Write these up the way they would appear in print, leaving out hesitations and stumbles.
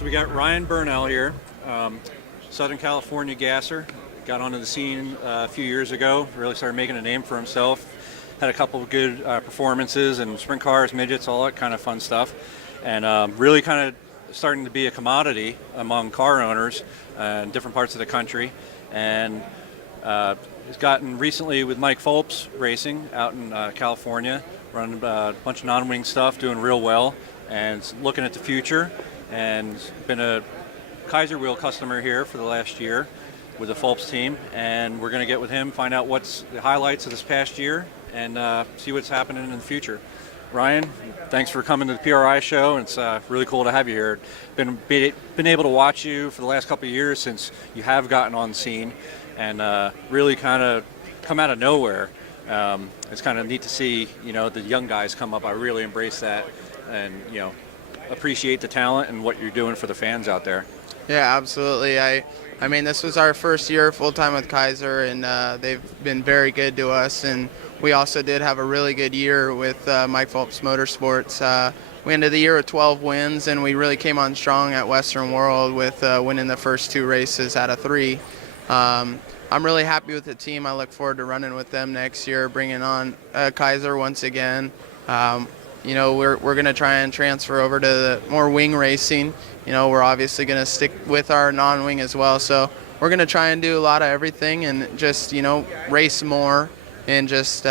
So we got Ryan Bernal here, Southern California gasser. Got onto the scene a few years ago, really started making a name for himself. Had a couple of good performances in sprint cars, midgets, all that kind of fun stuff. And really kind of starting to be a commodity among car owners in different parts of the country. And he's gotten recently with Mike Phelps Racing out in California, running a bunch of non-wing stuff, doing real well, and looking at the future. And been a Kaiser Wheel customer here for the last year with the Phelps team, and we're going to get with him, find out what's the highlights of this past year, and see what's happening in the future. Ryan, thanks for coming to the PRI show. It's really cool to have you here. Been able to watch you for the last couple of years since you have gotten on the scene, and really kind of come out of nowhere. It's kind of neat to see, the young guys come up. I really embrace that, and appreciate the talent and what you're doing for the fans out there. Yeah, absolutely. I mean, this was our first year full-time with Kaiser, and they've been very good to us. And we also did have a really good year with Mike Phelps Motorsports. We ended the year with 12 wins, and we really came on strong at Western World with winning the first 2 races out of 3. I'm really happy with the team. I look forward to running with them next year, bringing on Kaiser once again. We're going to try and transfer over to the more wing racing. We're obviously going to stick with our non-wing as well. So we're going to try and do a lot of everything and just, race more and just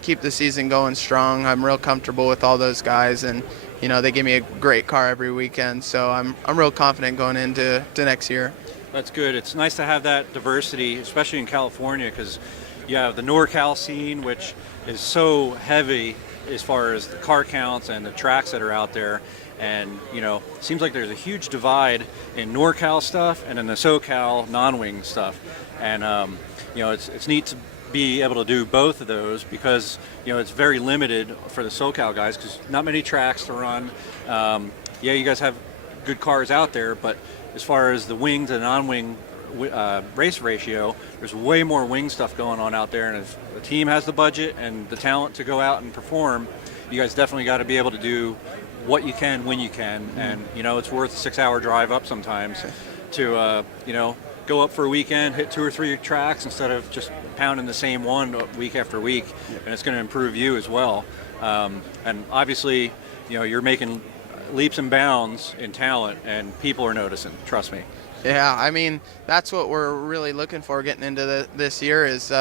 keep the season going strong. I'm real comfortable with all those guys, and, they give me a great car every weekend. So I'm real confident going into next year. That's good. It's nice to have that diversity, especially in California, because you have the NorCal scene, which is so heavy as far as the car counts and the tracks that are out there. And, it seems like there's a huge divide in NorCal stuff and in the SoCal non-wing stuff. And, it's neat to be able to do both of those because, it's very limited for the SoCal guys because not many tracks to run. You guys have good cars out there, but as far as the wing to non-wing race ratio, there's way more wing stuff going on out there, and if the team has the budget and the talent to go out and perform, you guys definitely got to be able to do what you can when you can. And it's worth a 6-hour drive up sometimes to go up for a weekend, hit 2 or 3 tracks instead of just pounding the same one week after week. And it's going to improve you as well. And obviously you're making leaps and bounds in talent, and people are noticing, trust me. Yeah, I mean, that's what we're really looking for getting into this year is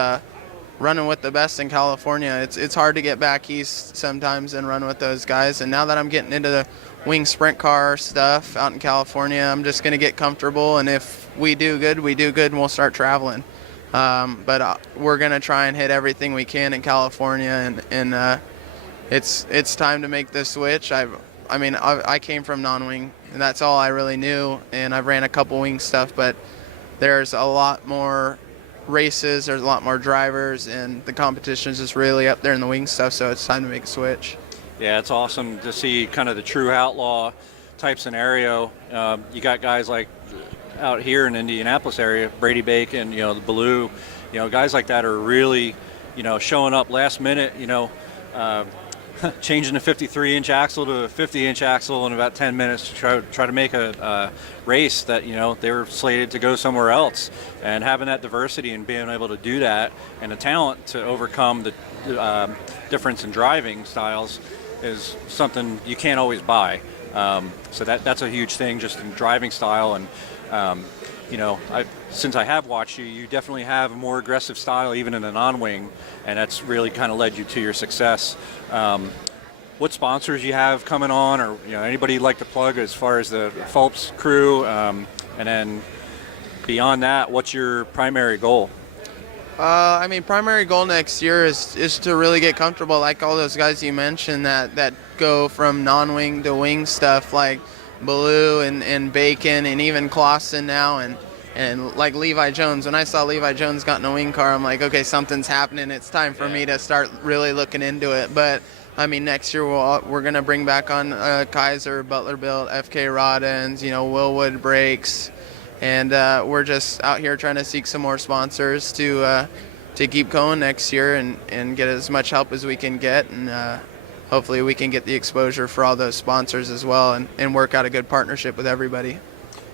running with the best in California. It's hard to get back east sometimes and run with those guys. And now that I'm getting into the wing sprint car stuff out in California, I'm just going to get comfortable. And if we do good, and we'll start traveling. But we're going to try and hit everything we can in California. And it's time to make the switch. I came from non-wing, and that's all I really knew, and I've ran a couple wing stuff, but there's a lot more races, there's a lot more drivers, and the competition is just really up there in the wing stuff, so it's time to make a switch. Yeah, it's awesome to see kind of the true outlaw type scenario. You got guys like out here in Indianapolis area, Brady Bacon, the Baloo, guys like that are really, showing up last minute, changing a 53-inch axle to a 50-inch axle in about 10 minutes to try to make a race that they were slated to go somewhere else. And having that diversity and being able to do that and the talent to overcome the difference in driving styles is something you can't always buy. So that's a huge thing just in driving style. And since I have watched you, you definitely have a more aggressive style even in the non-wing, and that's really kind of led you to your success. What sponsors you have coming on, or anybody you'd like to plug as far as the Phelps crew, and then beyond that, what's your primary goal? Primary goal next year is to really get comfortable, like all those guys you mentioned that go from non-wing to wing stuff, like Baloo and Bacon and even Clausen now, and like Levi Jones. When I saw Levi Jones got in a wing car, I'm like, okay, something's happening. It's time for me to start really looking into it. But next year we're gonna bring back on Kaiser, Butler Built, FK Rod Ends, Willwood Brakes, and we're just out here trying to seek some more sponsors to keep going next year and get as much help as we can get, and hopefully we can get the exposure for all those sponsors as well, and work out a good partnership with everybody.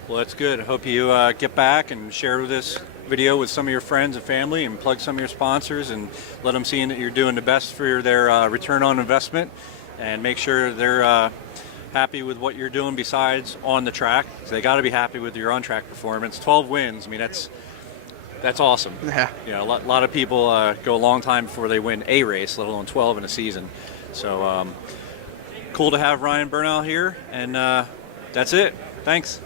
Well, that's good. I hope you get back and share this video with some of your friends and family and plug some of your sponsors and let them see that you're doing the best for their return on investment, and make sure they're happy with what you're doing besides on the track. So they got to be happy with your on-track performance. 12 wins, I mean, that's awesome. Yeah. You know, a lot of people go a long time before they win a race, let alone 12 in a season. So cool to have Ryan Bernal here, and that's it. Thanks.